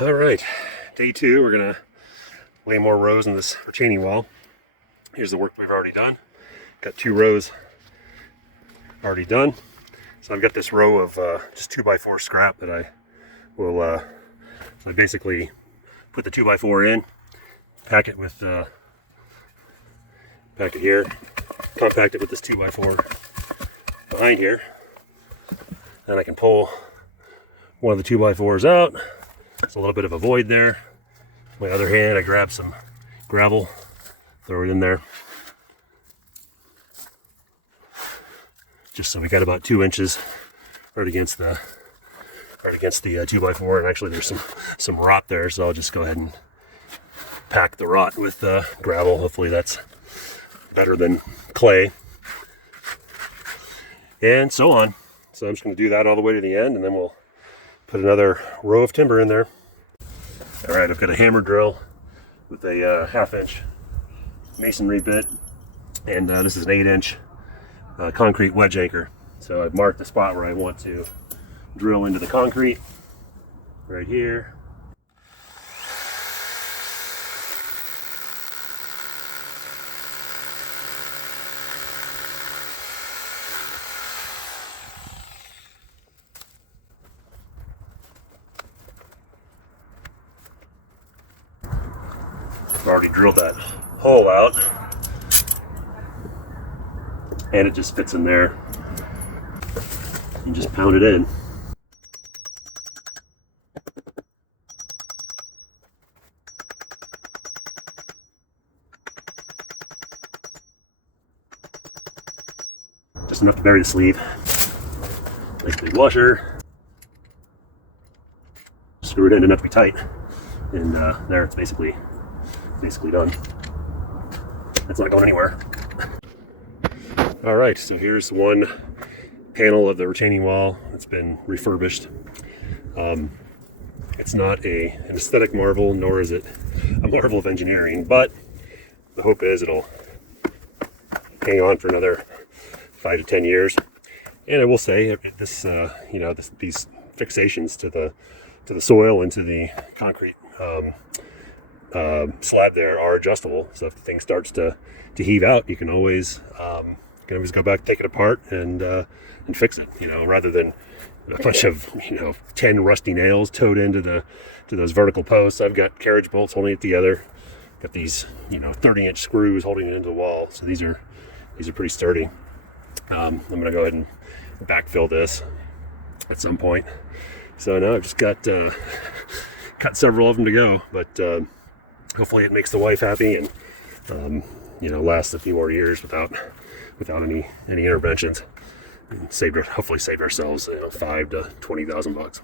All right, day two, we're gonna lay more rows in this retaining wall. Here's the work we've already done. Got 2 rows already done. So I've got this row of just 2x4 scrap that I will, so I basically put the 2x4 in, pack it with, pack it here, compact it with this 2x4 behind here. Then I can pull one of the 2x4s out. There's a little bit of a void there. My other hand, I grab some gravel, throw it in there. Just so we got about 2 inches right against the 2x4, and actually there's some rot there, so I'll just go ahead and pack the rot with gravel. Hopefully that's better than clay, and so on. So I'm just going to do that all the way to the end, and then we'll put another row of timber in there. All right, I've got a hammer drill with a 1/2-inch masonry bit, and this is an 8-inch concrete wedge anchor. So I've marked the spot where I want to drill into the concrete, right here. I've already drilled that hole out, and it just fits in there. You just pound it in. Just enough to bury the sleeve. Nice big washer. Screw it in enough to be tight, and there it's basically done. It's not going anywhere. All right, so here's one panel of the retaining wall. It's been refurbished. It's not an aesthetic marvel, nor is it a marvel of engineering, but the hope is it'll hang on for another 5 to 10 years. And I will say this, these fixations to the soil and to the concrete slab there are adjustable. So if the thing starts to heave out, you can always go back, take it apart, and fix it. Rather than a bunch of 10 rusty nails towed into those vertical posts. I've got carriage bolts holding it together. Got these 30-inch screws holding it into the wall. So these are pretty sturdy. I'm gonna go ahead and backfill this at some point. So now I've just got cut several of them to go, but hopefully it makes the wife happy and lasts a few more years without any interventions. And hopefully saved ourselves $5,000 to $20,000.